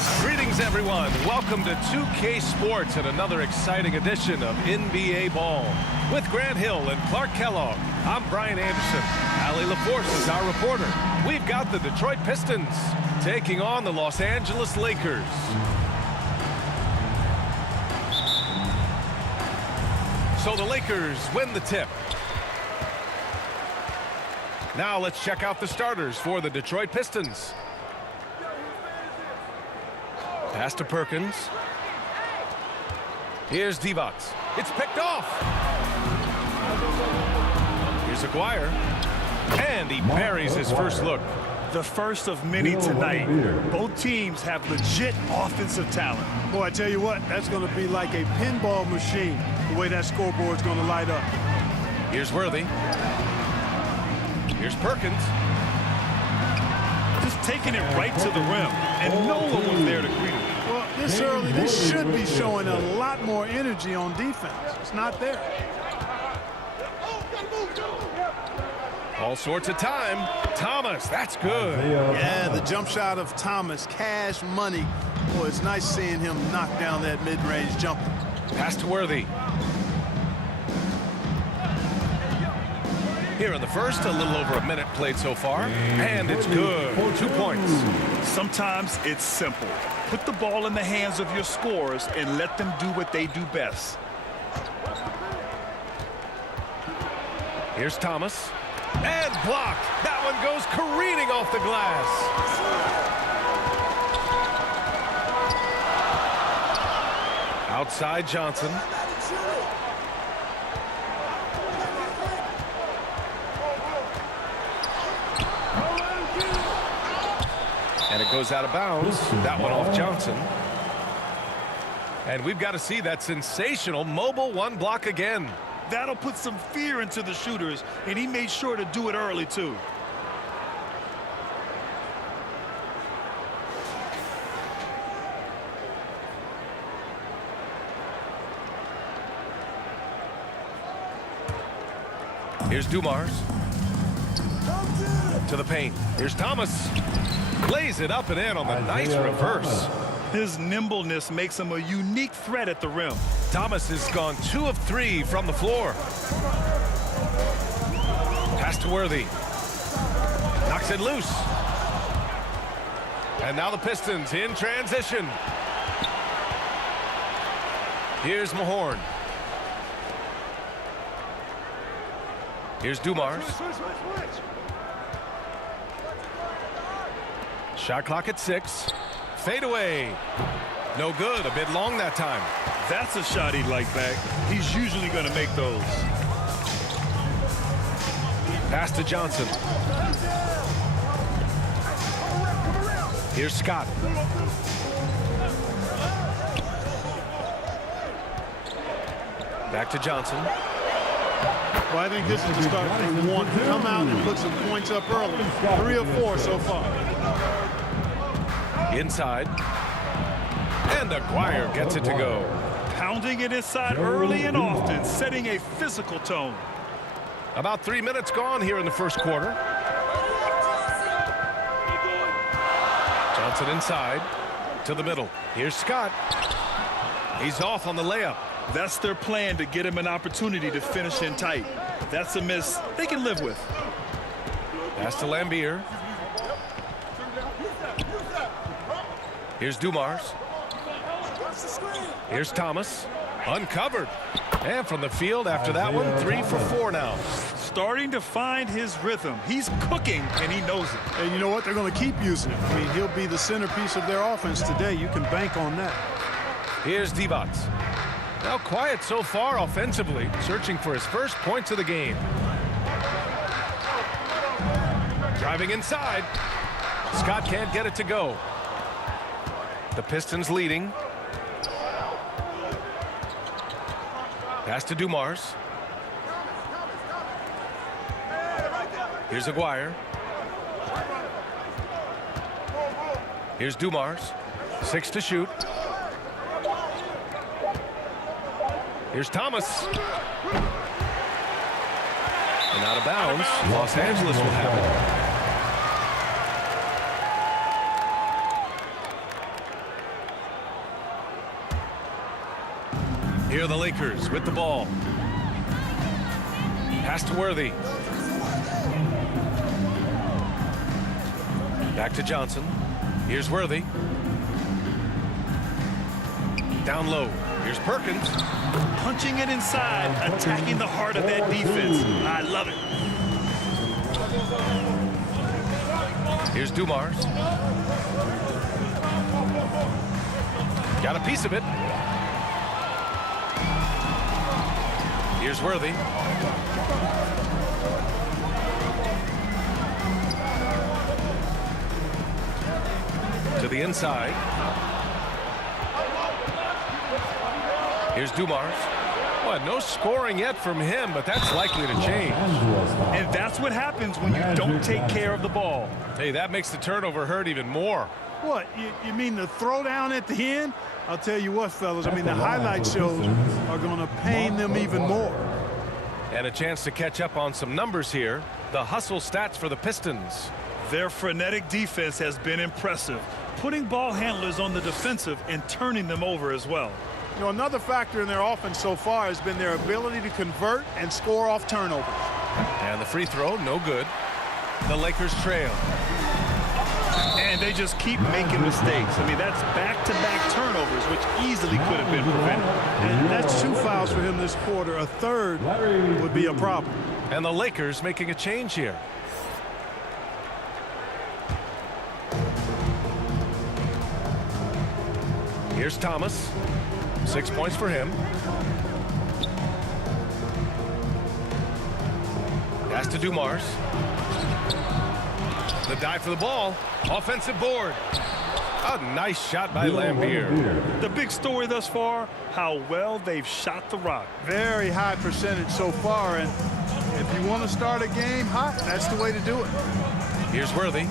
Greetings, everyone. Welcome to 2K Sports and another exciting edition of NBA Ball. With Grant Hill and Clark Kellogg, I'm Brian Anderson. Allie LaForce is our reporter. We've got the Detroit Pistons taking on the Los Angeles Lakers. So the Lakers win the tip. Now let's check out the starters for the Detroit Pistons. Pass to Perkins. Here's Divac. It's picked off. Here's Aguirre. And he buries his first look. The first of many tonight. Both teams have legit offensive talent. Boy, I tell you what, that's going to be like a pinball machine, the way that scoreboard's going to light up. Here's Worthy. Here's Perkins. Just taking it right to the rim, and no one was there to greet him. Well, this early, they should be showing a lot more energy on defense. It's not there. All sorts of time. Thomas, that's good. Yeah, the jump shot of Thomas, cash money. Boy, it's nice seeing him knock down that mid-range jumper. Pass to Worthy. Here in the first, a little over a minute played so far. And it's good. 2 points. Sometimes it's simple. Put the ball in the hands of your scorers and let them do what they do best. Here's Thomas. And blocked. That one goes careening off the glass. Outside Johnson. And it goes out of bounds. That one off Johnson. And we've got to see that sensational mobile one block again. That'll put some fear into the shooters, and he made sure to do it early, too. Here's Dumars. To the paint. Here's Thomas. Lays it up and in on the nice reverse. His nimbleness makes him a unique threat at the rim. Thomas has gone 2 of 3 from the floor. Pass to Worthy. Knocks it loose. And now the Pistons in transition. Here's Mahorn. Here's Dumars. Shot clock at 6. Fade away. No good. A bit long that time. That's a shot he'd like back. He's usually going to make those. Pass to Johnson. Here's Scott. Back to Johnson. Well, I think this is the start they want to come out and put some points up early. 3 of 4 so far. Inside. And Aguirre gets it to go. Pounding it inside early and often, setting a physical tone. About 3 minutes gone here in the first quarter. Johnson inside to the middle. Here's Scott. He's off on the layup. That's their plan, to get him an opportunity to finish in tight. That's a miss they can live with. Pass to Lambier. Here's Dumars. Here's Thomas. Uncovered. And from the field after that one, 3 for 4 now. Starting to find his rhythm. He's cooking, and he knows it. And you know what? They're going to keep using him. I mean, he'll be the centerpiece of their offense today. You can bank on that. Here's Divac. Now quiet so far offensively, searching for his first points of the game. Driving inside. Scott can't get it to go. The Pistons leading. Pass to Dumars. Here's Aguirre. Here's Dumars. 6 to shoot. Here's Thomas. And out of bounds. Los Angeles will have Here are the Lakers with the ball. Pass to Worthy. Back to Johnson. Here's Worthy. Down low. Here's Perkins. Punching it inside, attacking the heart of that defense. I love it. Here's Dumars. Got a piece of it. Here's Worthy. To the inside. Here's Dumars. Well, no scoring yet from him, but that's likely to change. And that's what happens when you don't take care of the ball. Hey, that makes the turnover hurt even more. What, you mean the throwdown at the end? I'll tell you what, fellas, I mean, the highlight shows are going to pain them even more. And a chance to catch up on some numbers here. The hustle stats for the Pistons. Their frenetic defense has been impressive, putting ball handlers on the defensive and turning them over as well. You know, another factor in their offense so far has been their ability to convert and score off turnovers. And the free throw, no good. The Lakers trail. And they just keep making mistakes. I mean, that's back-to-back turnovers, which easily could have been prevented. And that's 2 fouls for him this quarter. A third would be a problem. And the Lakers making a change here. Here's Thomas. 6 points for him. Pass to Dumars. The dive for the ball. Offensive board. A nice shot by Lambier. The big story thus far, how well they've shot the rock. Very high percentage so far, and if you want to start a game hot, that's the way to do it. Here's Worthy.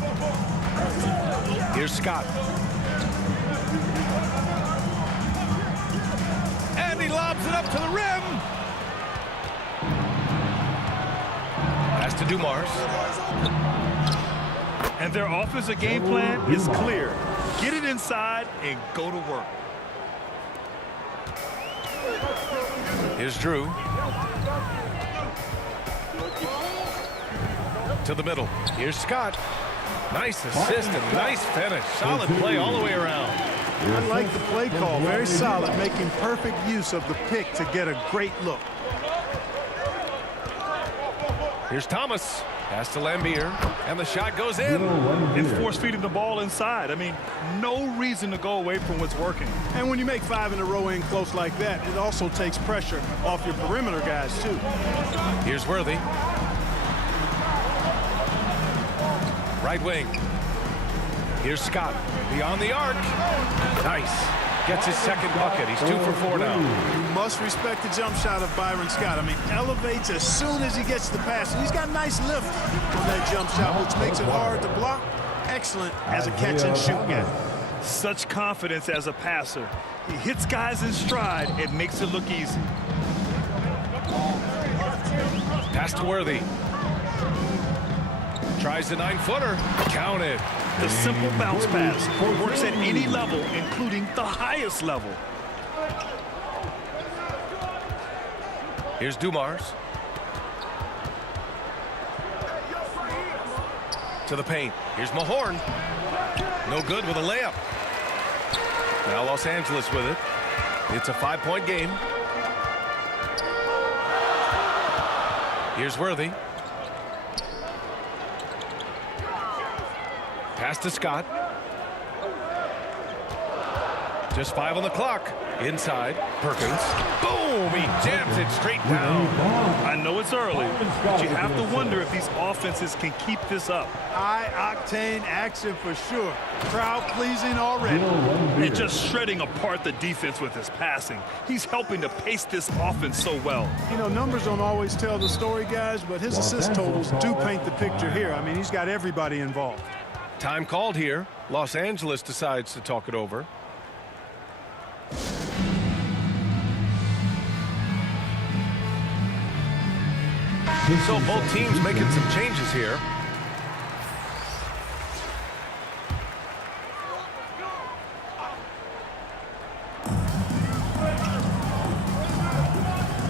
Here's Scott. And he lobs it up to the rim. Pass to Dumars. And their offensive game plan is clear. Get it inside and go to work. Here's Drew. To the middle. Here's Scott. Nice assist and nice finish. Solid play all the way around. I like the play call. Very solid, making perfect use of the pick to get a great look. Here's Thomas. Pass to Lambier. And the shot goes in. And force-feeding the ball inside. I mean, no reason to go away from what's working. And when you make 5 in a row in close like that, it also takes pressure off your perimeter guys, too. Here's Worthy. Right wing. Here's Scott. Beyond the arc. Nice. Gets his second bucket. He's 2 for 4 now. You must respect the jump shot of Byron Scott. I mean, elevates as soon as he gets the pass. And he's got nice lift on that jump shot, which makes it hard to block. Excellent as a catch-and-shoot guy. Such confidence as a passer. He hits guys in stride. It makes it look easy. Pass to Worthy. Tries the 9-footer. Counted. The simple bounce pass works at any level, including the highest level. Here's Dumars. To the paint. Here's Mahorn. No good with a layup. Now Los Angeles with it. It's a 5-point game. Here's Worthy. Pass to Scott. Just 5 on the clock. Inside. Perkins. Boom! He jams it straight down. I know it's early, but you have to wonder if these offenses can keep this up. High-octane action for sure. Crowd-pleasing already. And just shredding apart the defense with his passing. He's helping to pace this offense so well. You know, numbers don't always tell the story, guys, but his assist totals do paint the picture here. I mean, he's got everybody involved. Time called here. Los Angeles decides to talk it over. So both teams making some changes here.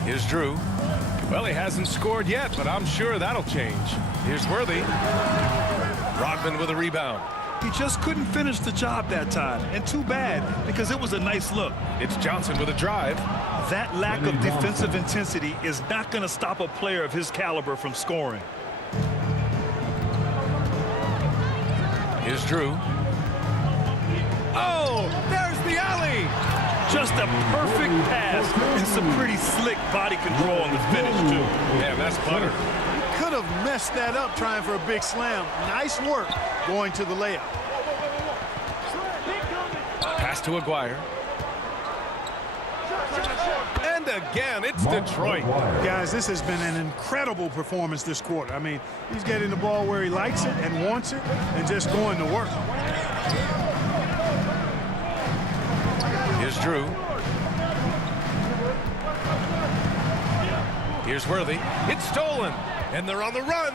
Here's Drew. Well, he hasn't scored yet, but I'm sure that'll change. Here's Worthy. Rodman with a rebound. He just couldn't finish the job that time, and too bad, because it was a nice look. It's Johnson with a drive. That lack of defensive intensity is not going to stop a player of his caliber from scoring. Here's Drew. Oh, there's the alley. Just a perfect pass and some pretty slick body control on the finish, too. Yeah, that's butter. Could have messed that up trying for a big slam. Nice work going to the layup. Pass to Aguirre. And again, it's Detroit. Guys, this has been an incredible performance this quarter. I mean, he's getting the ball where he likes it and wants it and just going to work. Here's Drew. Here's Worthy. It's stolen. And they're on the run.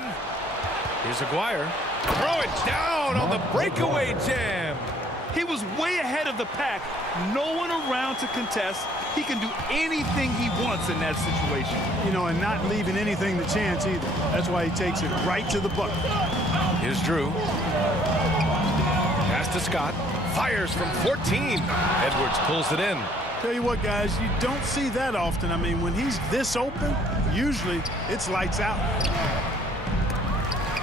Here's Aguirre. Throw it down on the breakaway jam. He was way ahead of the pack. No one around to contest. He can do anything he wants in that situation. You know, and not leaving anything to chance either. That's why he takes it right to the bucket. Here's Drew. Pass to Scott. Fires from 14. Edwards pulls it in. Tell you what, guys, you don't see that often. I mean, when he's this open, usually it's lights out.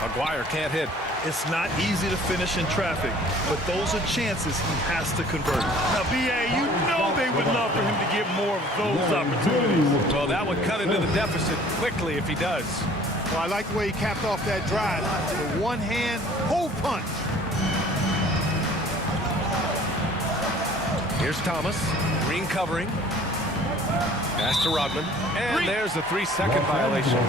Aguirre can't hit. It's not easy to finish in traffic, but those are chances he has to convert. Now, B.A., you know they would love for him to get more of those opportunities. Well, that would cut into the deficit quickly if he does. Well, I like the way he capped off that drive. The one-hand hole punch. Here's Thomas. Green covering. Pass to Rodman. And there's a 3-second violation.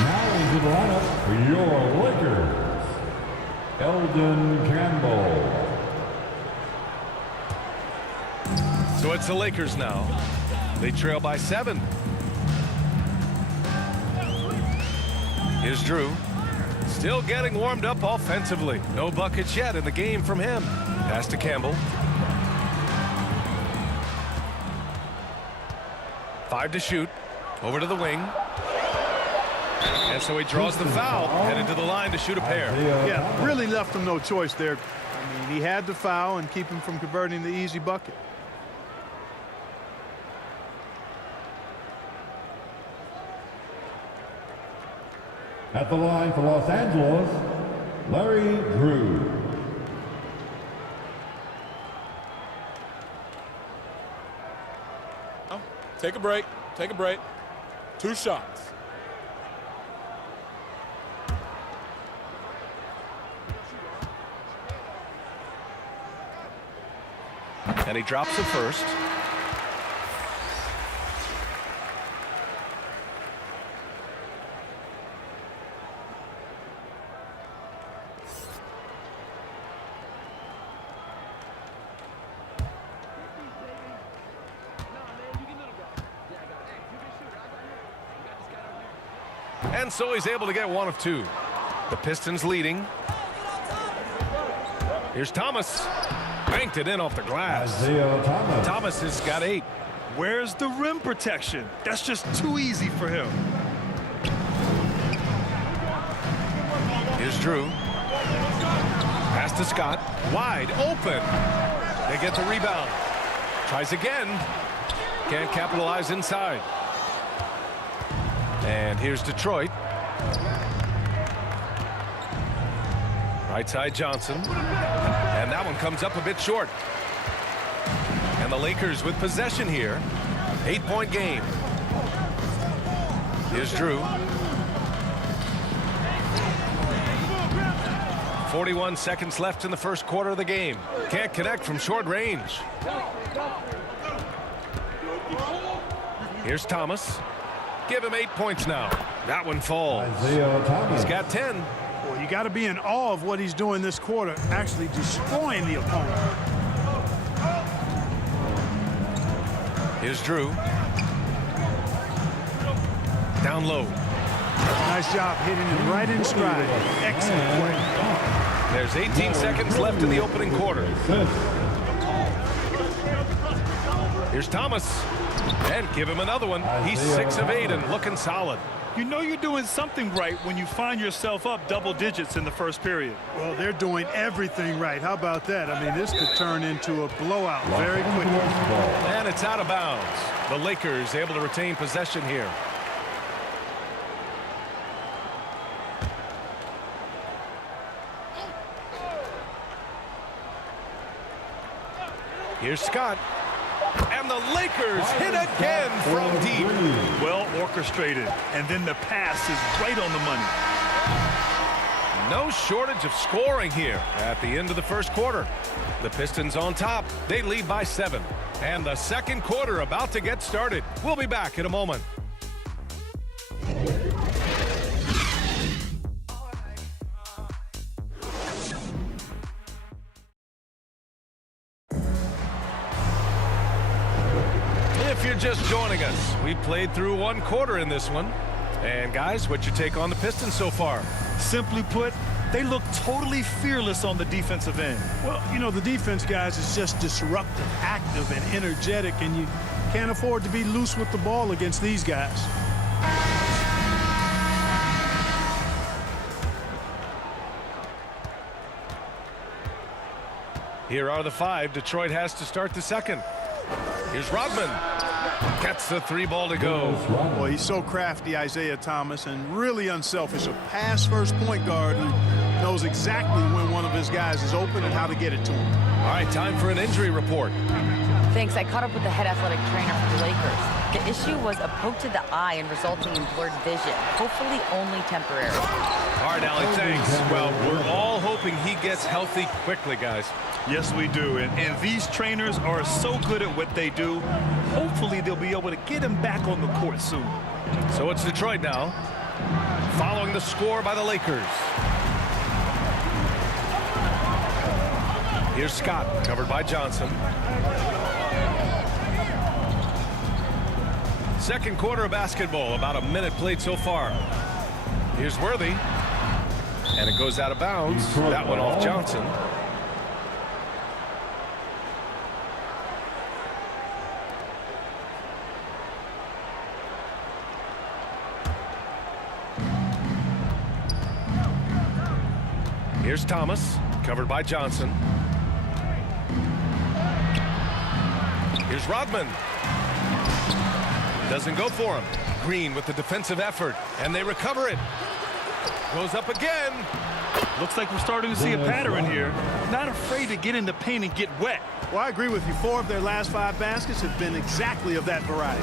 Now into the lineup for your Lakers, Eldon Campbell. So it's the Lakers now. They trail by 7. Here's Drew. Still getting warmed up offensively. No buckets yet in the game from him. Pass to Campbell. 5 to shoot. Over to the wing. And so he draws the foul, headed to the line to shoot a pair. Yeah, really left him no choice there. I mean, he had to foul and keep him from converting the easy bucket. At the line for Los Angeles, Larry Drew. Take a break. Take a break. 2 shots. And he drops it first. And so he's able to get 1 of 2. The Pistons leading. Here's Thomas. Banked it in off the glass. Thomas has got 8. Where's the rim protection? That's just too easy for him. Here's Drew. Pass to Scott. Wide open. They get the rebound. Tries again. Can't capitalize inside. And here's Detroit. Right side Johnson. And that one comes up a bit short. And the Lakers with possession here. 8-point game. Here's Drew. 41 seconds left in the first quarter of the game. Can't connect from short range. Here's Thomas. Give him 8 points now. That one falls. He's got 10. Well, you got to be in awe of what he's doing this quarter, actually destroying the opponent. Here's Drew. Down low. Nice job hitting him right in stride. Excellent play. There's 18 seconds left in the opening quarter. Here's Thomas. And give him another one. He's 6 of 8 and looking solid. You know you're doing something right when you find yourself up double digits in the first period. Well, they're doing everything right. How about that? I mean, this could turn into a blowout very quickly. And it's out of bounds. The Lakers able to retain possession here. Here's Scott. And the Lakers hit again from deep. Well orchestrated. And then the pass is right on the money. No shortage of scoring here at the end of the first quarter. The Pistons on top. They lead by 7. And the second quarter about to get started. We'll be back in a moment. If you're just joining us, we played through 1 quarter in this one. And guys, what's your take on the Pistons so far? Simply put, they look totally fearless on the defensive end. Well, you know, the defense, guys, is just disruptive, active, and energetic, and you can't afford to be loose with the ball against these guys. Here are the 5. Detroit has to start the second. Here's Rodman. Gets the 3 ball to go. Boy, he's so crafty, Isaiah Thomas, and really unselfish. A pass-first point guard who knows exactly when one of his guys is open and how to get it to him. All right, time for an injury report. Thanks. I caught up with the head athletic trainer for the Lakers. The issue was a poke to the eye and resulting in blurred vision. Hopefully only temporary. All right, Allie, thanks. Well, we're all hoping he gets healthy quickly, guys. Yes, we do. And these trainers are so good at what they do. Hopefully, they'll be able to get him back on the court soon. So it's Detroit now, following the score by the Lakers. Here's Scott, covered by Johnson. Second quarter of basketball, about a minute played so far. Here's Worthy, and it goes out of bounds. That one off Johnson. Here's Thomas, covered by Johnson. Here's Rodman. Doesn't go for him. Green with the defensive effort, and they recover it. Goes up again. Looks like we're starting to see a pattern here. Not afraid to get in the paint and get wet. Well, I agree with you. 4 of their last 5 baskets have been exactly of that variety.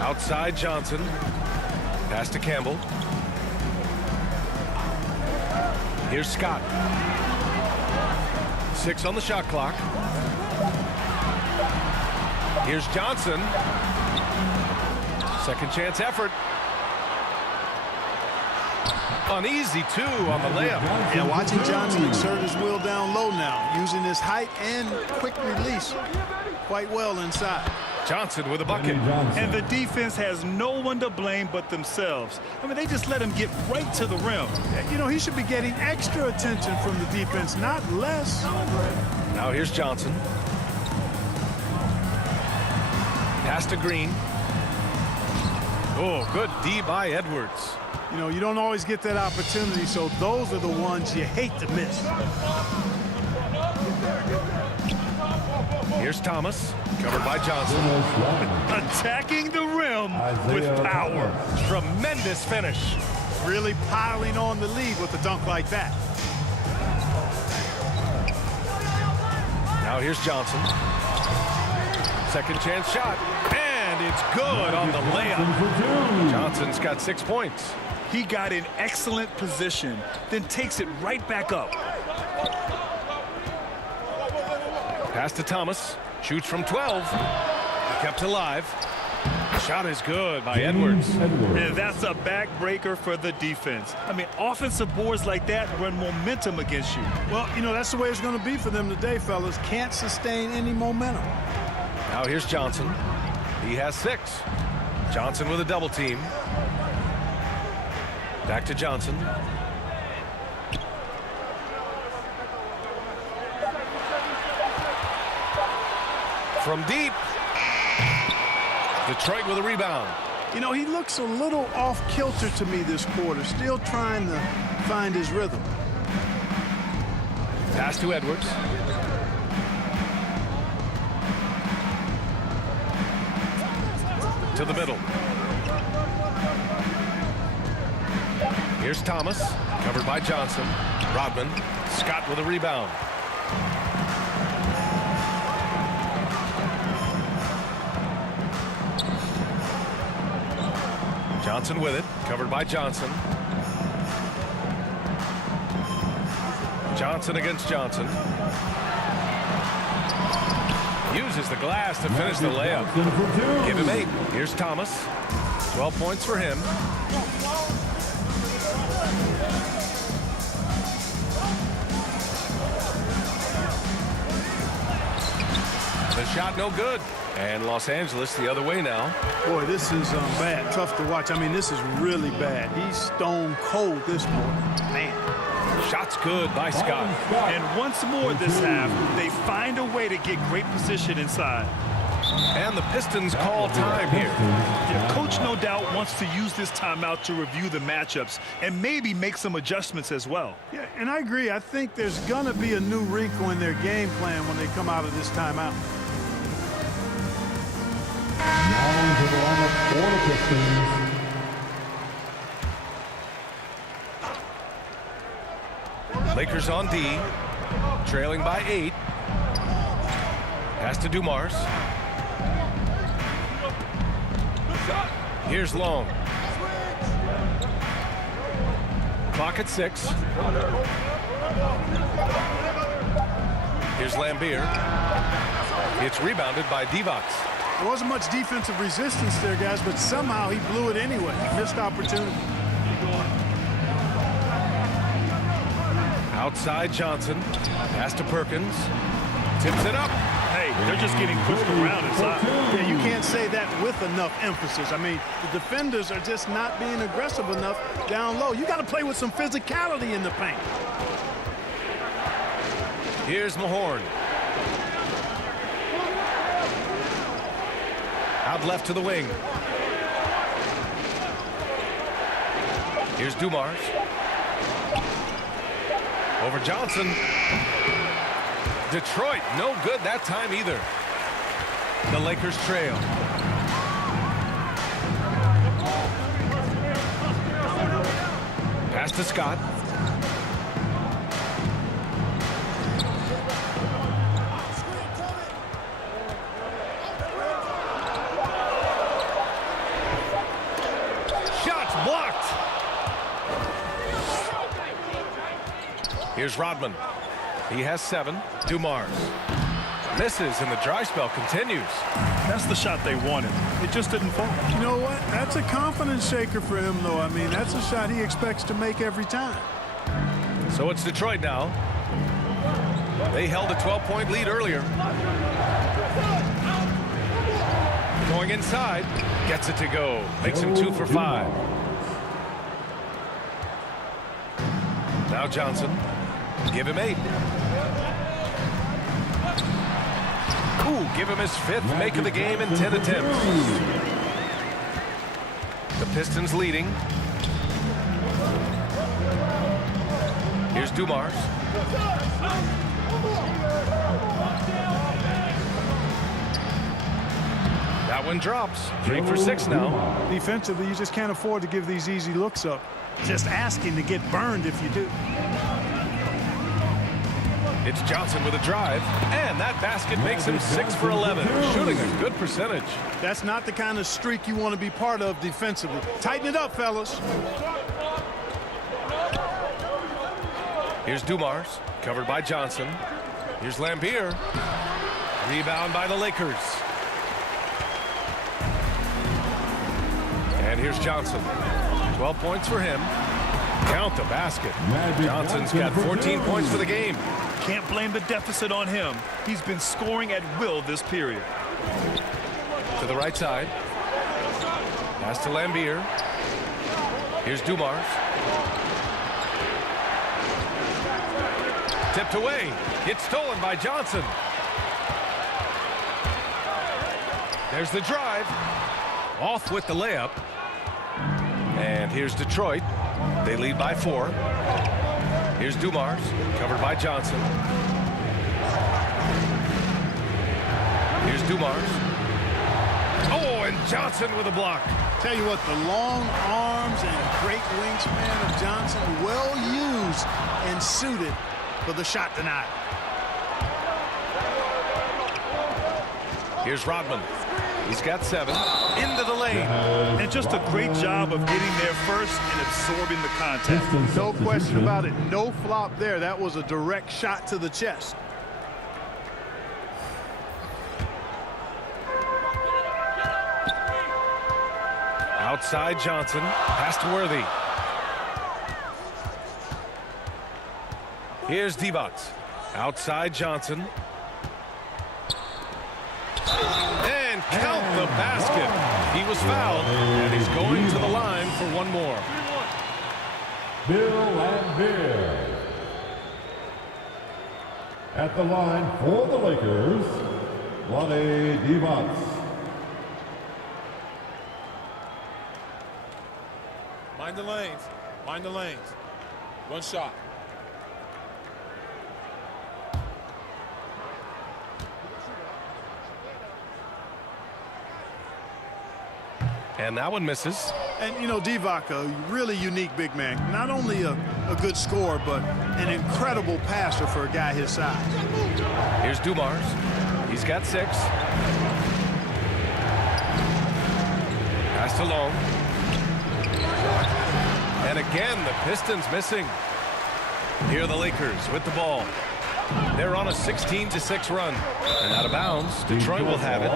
Outside Johnson. Pass to Campbell. Here's Scott. 6 on the shot clock. Here's Johnson. Second chance effort. Uneasy, too, on the layup. Yeah, watching Johnson exert his will down low now, using his height and quick release quite well inside. Johnson with a bucket. And the defense has no one to blame but themselves. I mean, they just let him get right to the rim. You know, he should be getting extra attention from the defense, not less. Now here's Johnson. Pass to Green. Oh, good D by Edwards. You know, you don't always get that opportunity, so those are the ones you hate to miss. Here's Thomas, covered by Johnson. Attacking the rim with power. Tremendous finish. Really piling on the lead with a dunk like that. Now here's Johnson. Second chance shot. And it's good on the layup. Johnson's got 6 points. He got in excellent position, then takes it right back up. Pass to Thomas. Shoots from 12. Kept alive. Shot is good by Edwards. And that's a backbreaker for the defense. I mean, offensive boards like that run momentum against you. Well, you know, that's the way it's going to be for them today, fellas. Can't sustain any momentum. Now here's Johnson. He has 6. Johnson with a double team. Back to Johnson. from deep. Detroit with a rebound. You know, he looks a little off kilter to me this quarter, still trying to find his rhythm. Pass to Edwards. To the middle. Here's Thomas, covered by Johnson. Rodman, Scott with a rebound. Johnson with it, covered by Johnson. Johnson against Johnson. Uses the glass to finish the layup. Give him 8. Here's Thomas. 12 points for him. The shot no good. And Los Angeles the other way now. Boy, this is bad. Tough to watch. I mean, this is really bad. He's stone cold this morning. Man. Shot's good by Scott. And once more this half, they find a way to get great position inside. And the Pistons call time here. Yeah, coach no doubt wants to use this timeout to review the matchups and maybe make some adjustments as well. Yeah, and I agree. I think there's going to be a new wrinkle in their game plan when they come out of this timeout. Now to the lineup for the Pistons. Lakers on D, trailing by 8. Pass to Dumars. Here's Long. Clock at 6. Here's Lambeer. It's rebounded by Divac. There wasn't much defensive resistance there, guys, but somehow he blew it anyway. Missed opportunity. Outside Johnson. Pass to Perkins. Tips it up. Hey, they're just getting pushed around inside. Yeah, you can't say that with enough emphasis. I mean, the defenders are just not being aggressive enough down low. You got to play with some physicality in the paint. Here's Mahorn. Out left to the wing. Here's Dumars. Over Johnson. Detroit, no good that time either. The Lakers trail. Pass to Scott. Shots blocked. Here's Rodman. He has 7. Dumars. Misses, and the dry spell continues. That's the shot they wanted. It just didn't fall. You know what? That's a confidence shaker for him, though. I mean, that's a shot he expects to make every time. So it's Detroit now. They held a 12-point lead earlier. Going inside. Gets it to go. Makes him 2 for 5. Now Johnson. Give him 8. Ooh, give him his 5th make of the game in 10 attempts. The Pistons leading. Here's Dumars. That one drops. 3 for 6 now. Defensively, you just can't afford to give these easy looks up. Just asking to get burned if you do. It's Johnson with a drive, and that basket makes him 6 for 11, shooting a good percentage. That's not the kind of streak you want to be part of defensively. Tighten it up, fellas. Here's Dumars, covered by Johnson. Here's Lambeer. Rebound by the Lakers. And here's Johnson. 12 points for him. Count the basket. Johnson's got 14 points for the game. Can't blame the deficit on him. He's been scoring at will this period. To the right side. Pass to Lambeer. Here's Dumars. Tipped away. It's stolen by Johnson. There's the drive. Off with the layup. And here's Detroit. They lead by 4. Here's Dumars, covered by Johnson. Here's Dumars. Oh, and Johnson with a block. Tell you what, the long arms and great wingspan of Johnson, well used and suited for the shot tonight. Here's Rodman. He's got 7. Into the lane. And just a great job of getting there first and absorbing the contact. No question about it. No flop there. That was a direct shot to the chest. Outside Johnson. Pass to Worthy. Here's Divac. Outside Johnson. And count the basket. He was fouled, and he's going to the line for one more. Bill Laimbeer. At the line for the Lakers, Vlade Divac. Mind the lanes. Mind the lanes. One shot. And that one misses. And, you know, Divac, a really unique big man. Not only a good scorer, but an incredible passer for a guy his size. Here's Dumars. He's got 6. Pass to Long. And again, the Pistons missing. Here are the Lakers with the ball. They're on a 16-6 run. And out of bounds, Detroit will have it.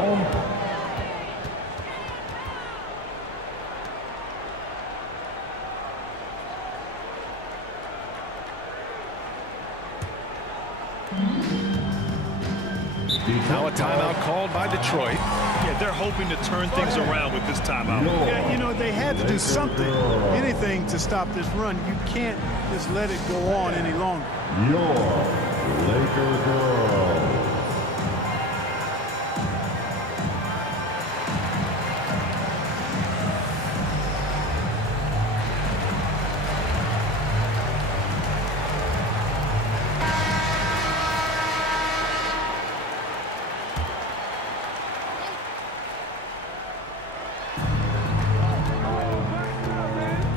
Now a timeout called by Detroit. Yeah, they're hoping to turn things around with this timeout. Yeah, you know, they had to do something, anything to stop this run. You can't just let it go on any longer. Your Laker girls.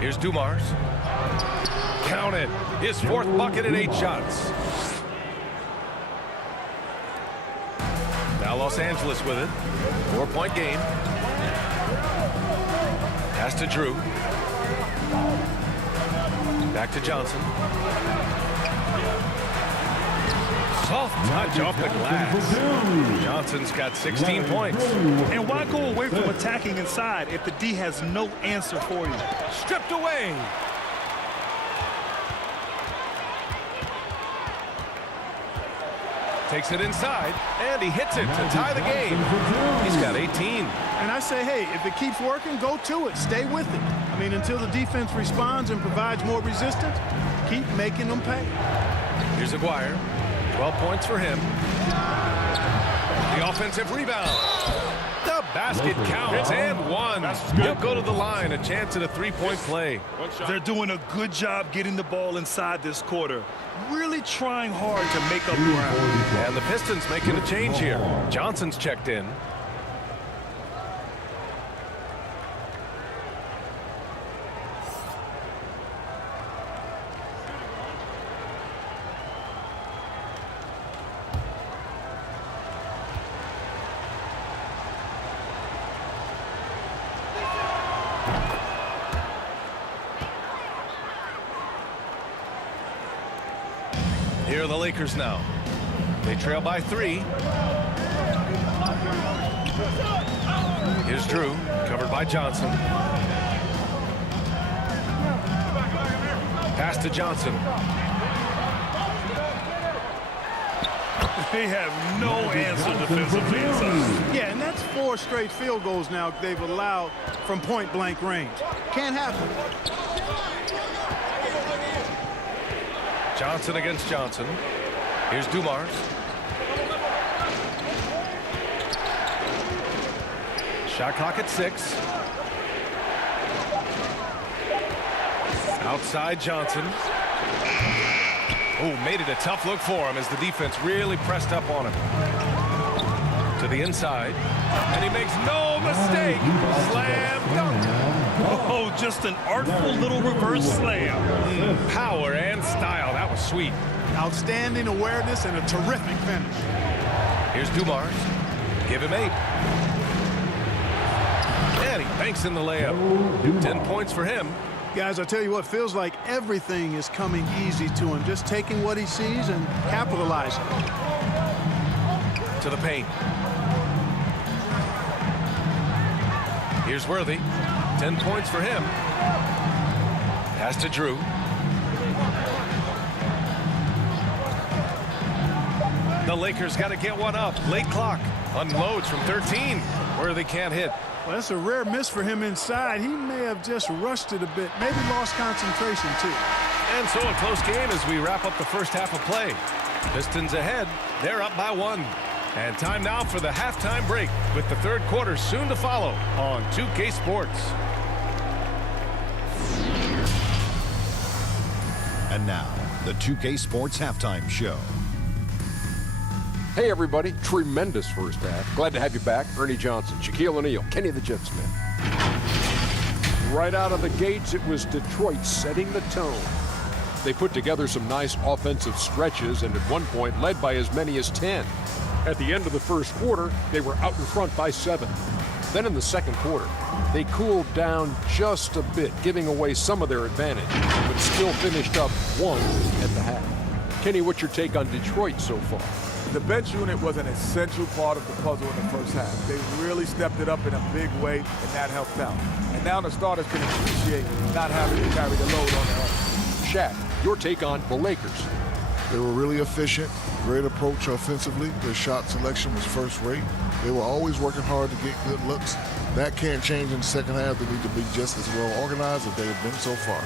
Here's Dumars. Count it. His 4th bucket and 8 shots. Now Los Angeles with it. 4-point game. Pass to Drew. Back to Johnson. Soft touch off the glass. Johnson's got 16 points. And why go away from attacking inside if the D has no answer for you? Stripped away. Takes it inside, and he hits it to tie the game. He's got 18. And I say, hey, if it keeps working, go to it. Stay with it. I mean, until the defense responds and provides more resistance, keep making them pay. Here's Aguirre. 12 points for him. The offensive rebound. The basket counts and 1. He'll go to the line. A chance at a 3-point play. They're doing a good job getting the ball inside this quarter. Really trying hard to make up ground. And the Pistons making a change here. Johnson's checked in. Here are the Lakers now. They trail by 3. Here's Drew, covered by Johnson. Pass to Johnson. They have no answer defensively inside. Yeah, and that's 4 straight field goals now they've allowed from point-blank range. Can't happen. Johnson against Johnson. Here's Dumars. Shot clock at 6. Outside Johnson. Oh, made it a tough look for him as the defense really pressed up on him. To the inside. And he makes no mistake. Slam dunk. Oh, just an artful little reverse slam. Power and style. That was sweet. Outstanding awareness and a terrific finish. Here's Dumars. Give him 8. And he banks in the layup. 10 points for him. Guys, I tell you what, feels like everything is coming easy to him. Just taking what he sees and capitalizing. To the paint. Here's Worthy. 10 points for him. Pass to Drew. The Lakers got to get one up. Late clock. Unloads from 13. Worthy can't hit. Well, that's a rare miss for him inside. He may have just rushed it a bit. Maybe lost concentration, too. And so a close game as we wrap up the first half of play. Pistons ahead. They're up by 1. And time now for the halftime break with the third quarter soon to follow on 2K Sports. And now, the 2K Sports Halftime Show. Hey, everybody. Tremendous first half. Glad to have you back. Ernie Johnson, Shaquille O'Neal, Kenny the Jet Smith. Right out of the gates, it was Detroit setting the tone. They put together some nice offensive stretches and at one point led by as many as 10. At the end of the first quarter, they were out in front by 7. Then in the second quarter, they cooled down just a bit, giving away some of their advantage, but still finished up 1 at the half. Kenny, what's your take on Detroit so far? The bench unit was an essential part of the puzzle in the first half. They really stepped it up in a big way, and that helped out. And now the starters can appreciate not having to carry the load on their own. Shaq, your take on the Lakers. They were really efficient, great approach offensively. Their shot selection was first rate. They were always working hard to get good looks. That can't change in the second half. They need to be just as well organized as they have been so far.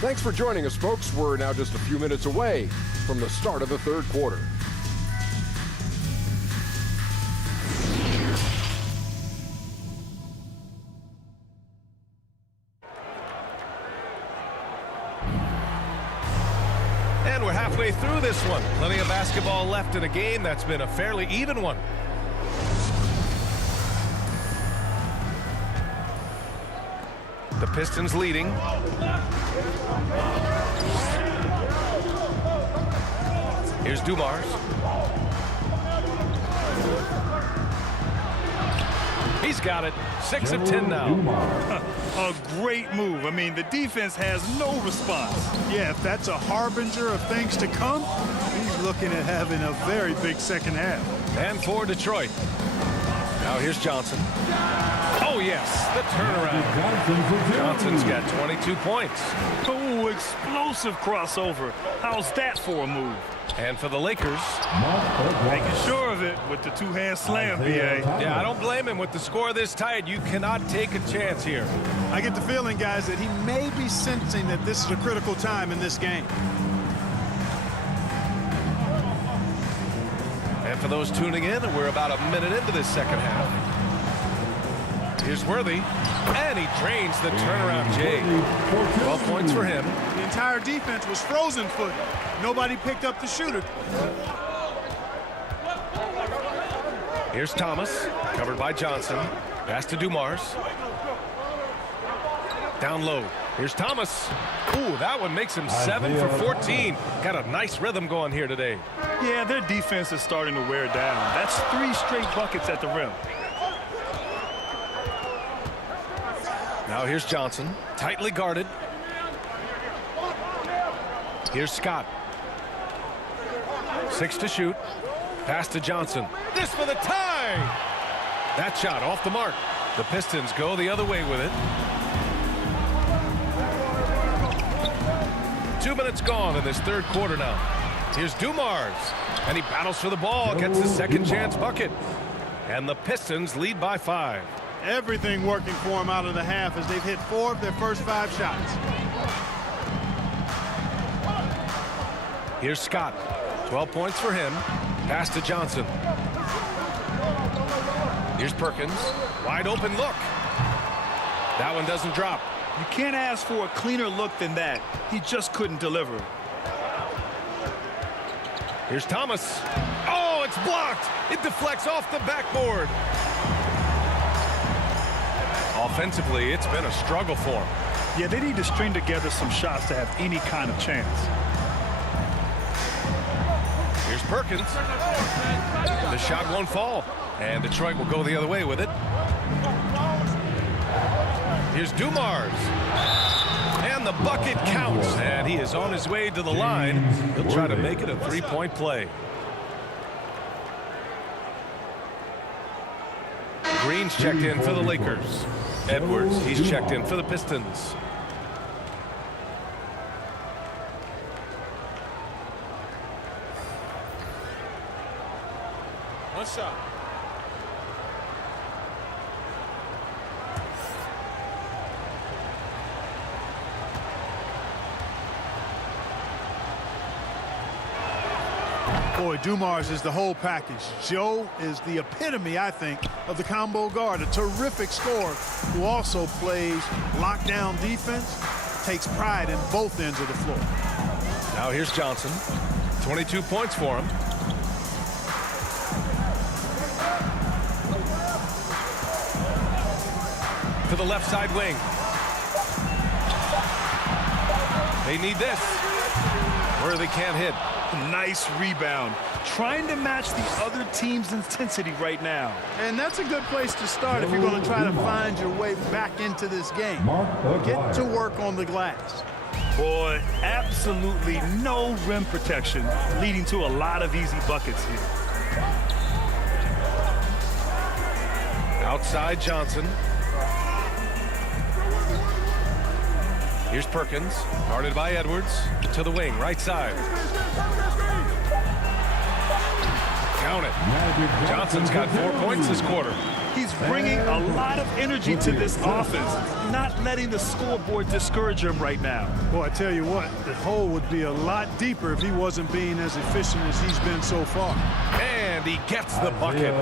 Thanks for joining us, folks. We're now just a few minutes away from the start of the third quarter. And we're halfway through this one. Plenty of basketball left in a game that's been a fairly even one. The Pistons leading. Here's Dumars. He's got it. 6 of 10 now. A great move. I mean, the defense has no response. Yeah, if that's a harbinger of things to come, he's looking at having a very big second half. And for Detroit. Now here's Johnson. Oh, yes, the turnaround. Johnson's got 22 points. Oh, explosive crossover. How's that for a move? And for the Lakers. Making sure of it with the two-hand slam, B.A. Yeah, I don't blame him. With the score this tight, you cannot take a chance here. I get the feeling, guys, that he may be sensing that this is a critical time in this game. And for those tuning in, we're about a minute into this second half. Here's Worthy, and he drains the turnaround J. 12 points for him. The entire defense was frozen-footed. Nobody picked up the shooter. Here's Thomas, covered by Johnson. Pass to Dumars. Down low. Here's Thomas. Ooh, that one makes him 7 for 14. Got a nice rhythm going here today. Yeah, their defense is starting to wear down. That's 3 straight buckets at the rim. Now here's Johnson, tightly guarded. Here's Scott. 6 to shoot. Pass to Johnson. This for the tie! That shot off the mark. The Pistons go the other way with it. 2 minutes gone in this third quarter now. Here's Dumars, and he battles for the ball, gets his second chance bucket. And the Pistons lead by 5. Everything working for him out of the half as they've hit 4 of their first 5 shots. Here's Scott. 12 points for him. Pass to Johnson. Here's Perkins. Wide open look. That one doesn't drop. You can't ask for a cleaner look than that. He just couldn't deliver. Here's Thomas. Oh, it's blocked. It deflects off the backboard. Offensively, it's been a struggle for him. Yeah, they need to string together some shots to have any kind of chance. Here's Perkins. The shot won't fall, and Detroit will go the other way with it. Here's Dumars. And the bucket counts, and he is on his way to the line. He'll try to make it a three-point play. Green's checked in for the Lakers. Edwards, he's checked in for the Pistons. One shot. Boy, Dumars is the whole package. Joe is the epitome, I think, of the combo guard. A terrific scorer who also plays lockdown defense, takes pride in both ends of the floor. Now here's Johnson. 22 points for him. To the left side wing. They need this. Worthy can't hit. Nice rebound. Trying to match the other team's intensity right now. And that's a good place to start if you're going to try to find your way back into this game. Get to work on the glass. Boy, absolutely no rim protection, leading to a lot of easy buckets here. Outside Johnson. Here's Perkins, guarded by Edwards, to the wing, right side. Count it. Johnson's got 4 points this quarter. He's bringing a lot of energy to this offense, not letting the scoreboard discourage him right now. Boy, I tell you what, the hole would be a lot deeper if he wasn't being as efficient as he's been so far. And he gets the bucket.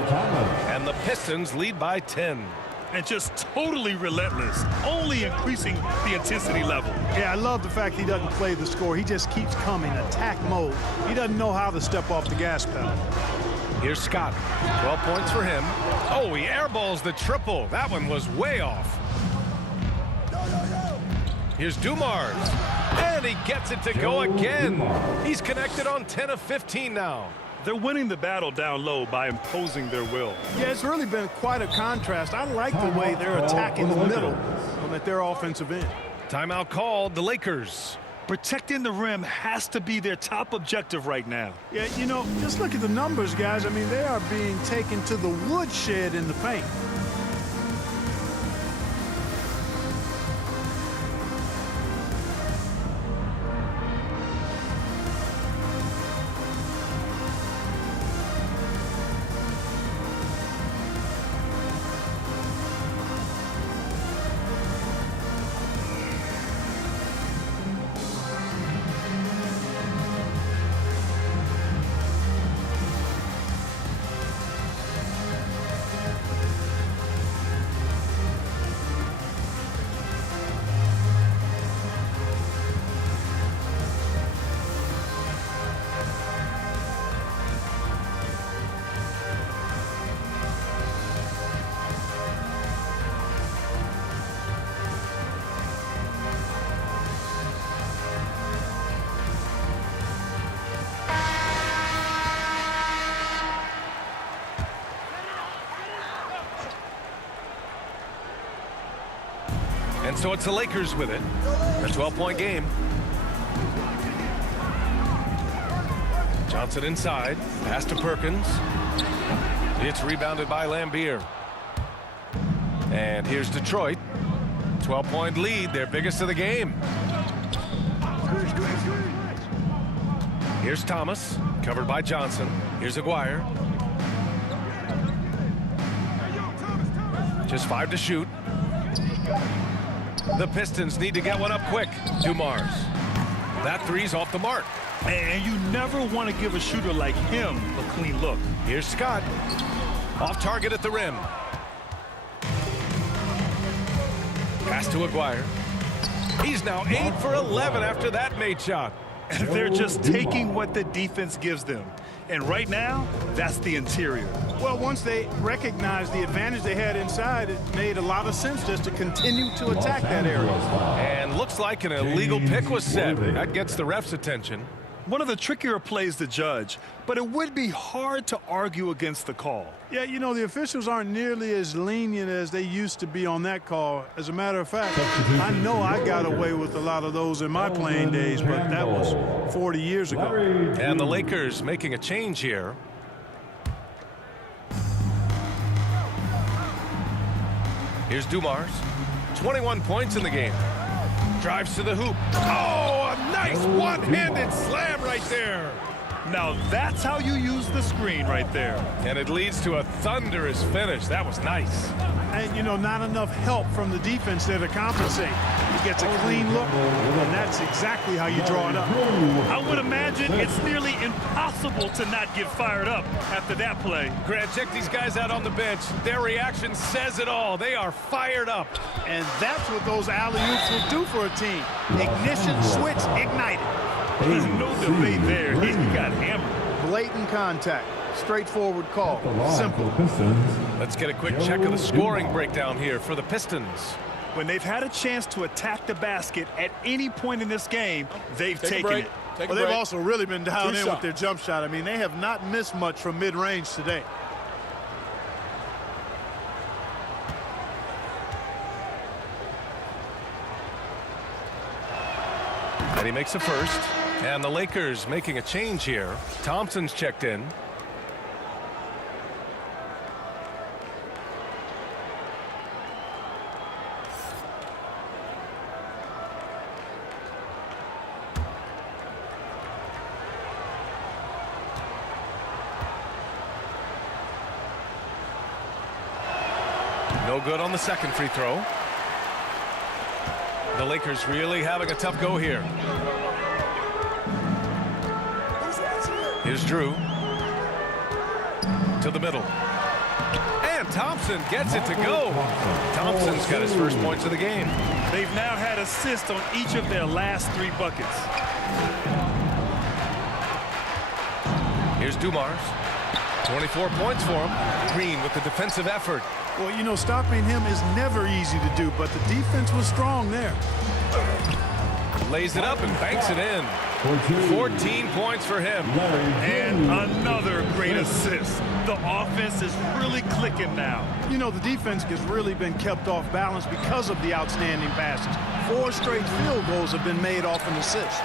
And the Pistons lead by 10. And just totally relentless, only increasing the intensity level. Yeah, I love the fact he doesn't play the score. He just keeps coming, attack mode. He doesn't know how to step off the gas pedal. Here's Scott. 12 points for him. Oh, he airballs the triple. That one was way off. Here's Dumars. And he gets it to go again. He's connected on 10 of 15 now. They're winning the battle down low by imposing their will. Yeah, it's really been quite a contrast. I like the way they're attacking the middle at their offensive end. Timeout called, the Lakers. Protecting the rim has to be their top objective right now. Yeah, you know, just look at the numbers, guys. I mean, they are being taken to the woodshed in the paint. And so it's the Lakers with it. A 12-point game. Johnson inside. Pass to Perkins. It's rebounded by Lambier. And here's Detroit. 12-point lead, their biggest of the game. Here's Thomas, covered by Johnson. Here's Aguirre. Just 5 to shoot. The Pistons need to get one up quick. Dumars. That three's off the mark. And you never want to give a shooter like him a clean look. Here's Scott. Off target at the rim. Pass to Aguirre. He's now 8 for 11 after that made shot. They're just taking what the defense gives them. And right now, that's the interior. Well, once they recognized the advantage they had inside, it made a lot of sense just to continue to attack that area. And looks like an illegal pick was set. That gets the ref's attention. One of the trickier plays to judge, but it would be hard to argue against the call. Yeah, you know, the officials aren't nearly as lenient as they used to be on that call. As a matter of fact, I know I got away with a lot of those in my playing days, but that was 40 years ago. And the Lakers making a change here. Here's Dumars. 21 points in the game. Drives to the hoop. Oh, a nice one-handed slam right there. Now that's how you use the screen right there. And it leads to a thunderous finish. That was nice. And, you know, not enough help from the defense there to compensate. He gets a clean look, and that's exactly how you draw it up. I would imagine it's nearly impossible to not get fired up after that play. Grant, check these guys out on the bench. Their reaction says it all. They are fired up. And that's what those alley-oops will do for a team. Ignition switch ignited. There's no debate there. He got hammered. Blatant contact. Straightforward call. Simple. Let's get a quick check of the scoring breakdown here for the Pistons. When they've had a chance to attack the basket at any point in this game, they've taken it. Well, they've also really been down in with their jump shot. I mean, they have not missed much from mid-range today. And he makes a first. And the Lakers making a change here. Thompson's checked in. No good on the second free throw. The Lakers really having a tough go here. Here's Drew. To the middle. And Thompson gets it to go. Thompson's got his first points of the game. They've now had assists on each of their last 3 buckets. Here's Dumars. 24 points for him. Green with the defensive effort. Well, you know, stopping him is never easy to do, but the defense was strong there. Lays it up and banks it in. 14 points for him. And another great assist. The offense is really clicking now. You know, the defense has really been kept off balance because of the outstanding passes. 4 straight field goals have been made off an assist.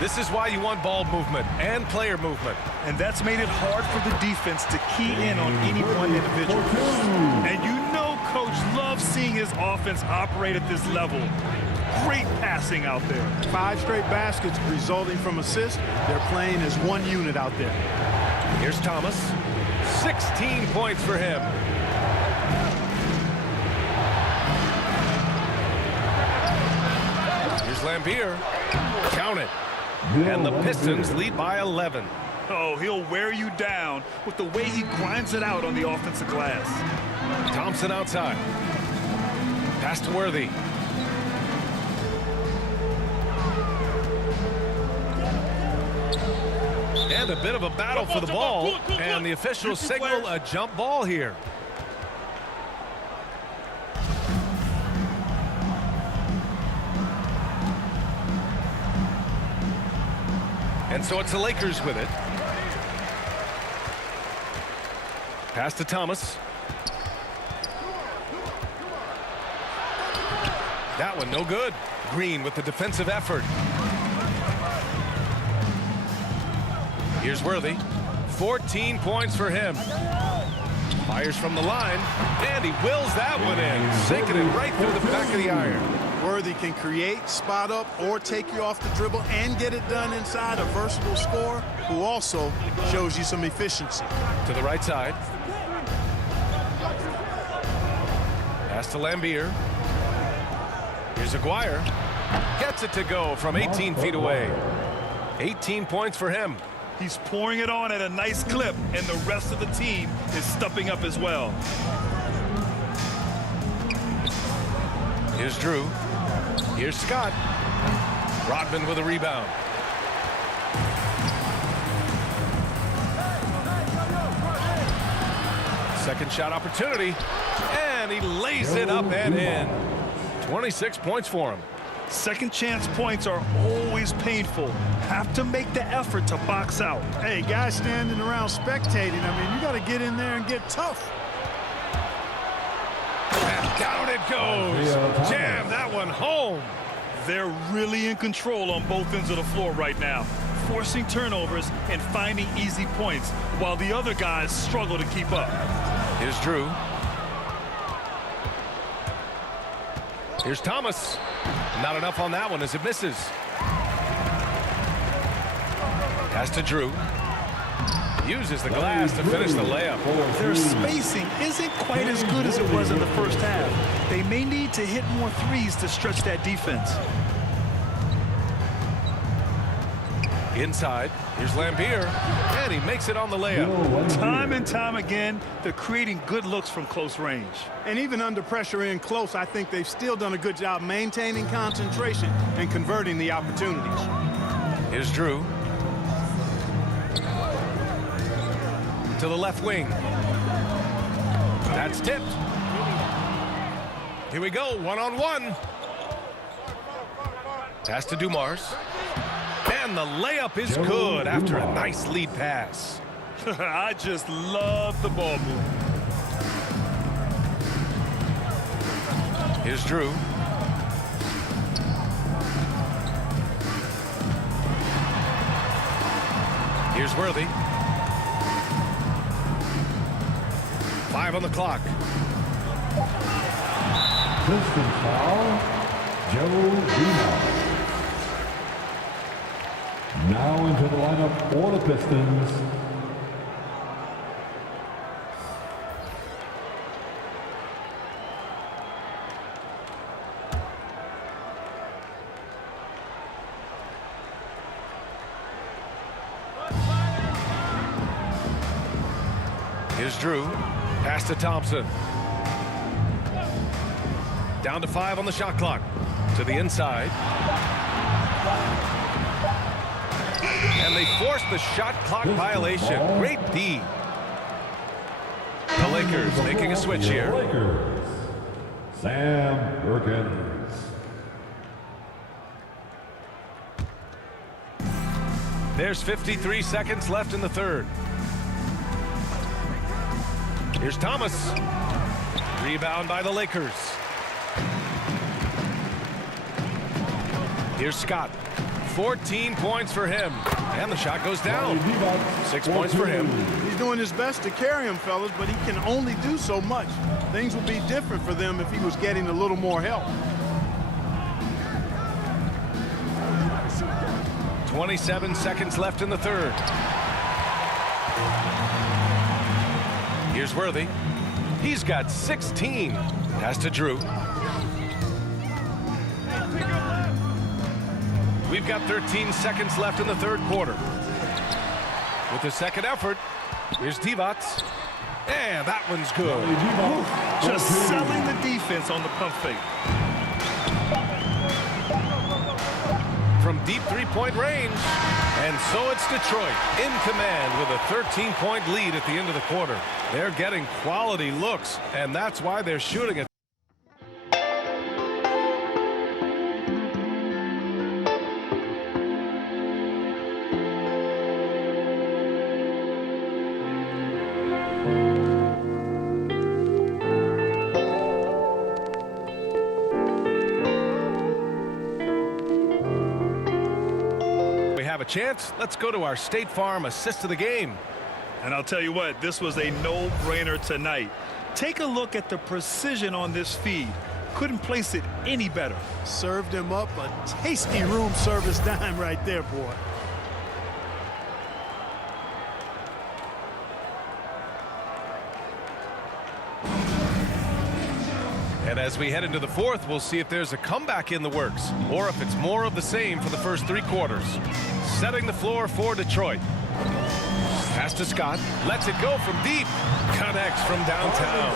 This is why you want ball movement and player movement. And that's made it hard for the defense to key in on any one individual. And you know Coach loves seeing his offense operate at this level. Great passing out there. 5 straight baskets resulting from assists. They're playing as one unit out there. Here's Thomas. 16 points for him. Here's Lambier. Count it. And the Pistons lead by 11. Oh, he'll wear you down with the way he grinds it out on the offensive glass. Thompson outside. Pass to Worthy. And a bit of a battle for the ball. And the officials signal a jump ball here. And so it's the Lakers with it. Pass to Thomas. That one no good. Green with the defensive effort. Here's Worthy. 14 points for him. Fires from the line, and he wills that one in, sinking it right through the back of the iron. Worthy can create, spot up, or take you off the dribble and get it done inside. A versatile scorer who also shows you some efficiency. To the right side. Pass to Lambier. Here's Aguirre. Gets it to go from 18 feet away. 18 points for him. He's pouring it on at a nice clip, and the rest of the team is stepping up as well. Here's Drew. Here's Scott. Rodman with a rebound. Second shot opportunity, and he lays it up and in. 26 points for him. Second chance points are always painful. Have to make the effort to box out. Hey, guys standing around spectating, I mean, you got to get in there and get tough. And down it goes. Jam that one home. They're really in control on both ends of the floor right now, forcing turnovers and finding easy points, while the other guys struggle to keep up. Here's Drew. Here's Thomas. Not enough on that one as it misses. Pass to Drew. Uses the glass to finish the layup. Their spacing isn't quite as good as it was in the first half. They may need to hit more threes to stretch that defense. Inside, here's Lambier, and he makes it on the layup. Time and time again, they're creating good looks from close range. And even under pressure in close, I think they've still done a good job maintaining concentration and converting the opportunities. Here's Drew. To the left wing. That's tipped. Here we go, one-on-one. Pass to Dumars. And the layup is good after a nice lead pass. I just love the ball move. Here's Drew. Here's Worthy. 5 on the clock. Pistons foul, Joe Dumars. Now into the lineup for the Pistons, Here's Drew. Pass to Thompson. Down to 5 on the shot clock. To the inside. And they force the shot clock violation. Great D. The Lakers making a switch here. Lakers, Sam Perkins. There's 53 seconds left in the third. Here's Thomas. Rebound by the Lakers. Here's Scott. 14 points for him. And the shot goes down. 6 points for him. He's doing his best to carry him, fellas, but he can only do so much. Things would be different for them if he was getting a little more help. 27 seconds left in the third. Here's Worthy. He's got 16. Pass to Drew. We've got 13 seconds left in the third quarter. With the second effort, here's Divac. And that one's good. Just selling the defense on the pump fake. From deep three-point range. And so it's Detroit in command with a 13-point lead at the end of the quarter. They're getting quality looks, and that's why they're shooting it. Chance, let's go to our State Farm assist of the game. And I'll tell you what, this was a no-brainer tonight. Take a look at the precision on this feed. Couldn't place it any better. Served him up a tasty room service dime right there, boy. And as we head into the fourth, we'll see if there's a comeback in the works or if it's more of the same for the first three quarters. Setting the floor for Detroit. Pass to Scott. Lets it go from deep. Connects from downtown.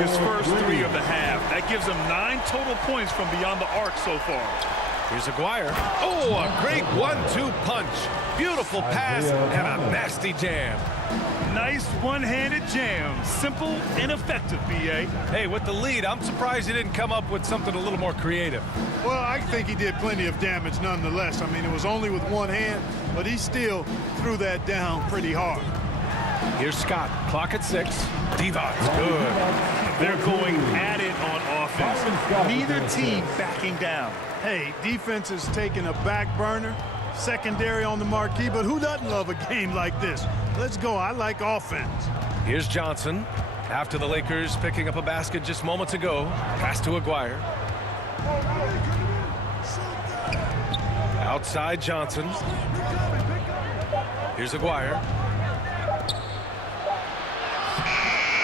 His first 3 of the half. That gives him 9 total points from beyond the arc so far. Here's Aguirre. Oh, a great 1-2 punch. Beautiful pass and a nasty jam. Nice one-handed jam. Simple and effective, B.A. Hey, with the lead, I'm surprised he didn't come up with something a little more creative. Well, I think he did plenty of damage nonetheless. I mean, it was only with one hand, but he still threw that down pretty hard. Here's Scott. Clock at 6. Devon's good. They're going at it on offense. Neither team backing down. Hey, defense is taking a back burner, secondary on the marquee, but who doesn't love a game like this? Let's go. I like offense. Here's Johnson. After the Lakers picking up a basket just moments ago. Pass to Aguirre. Outside Johnson. Here's Aguirre.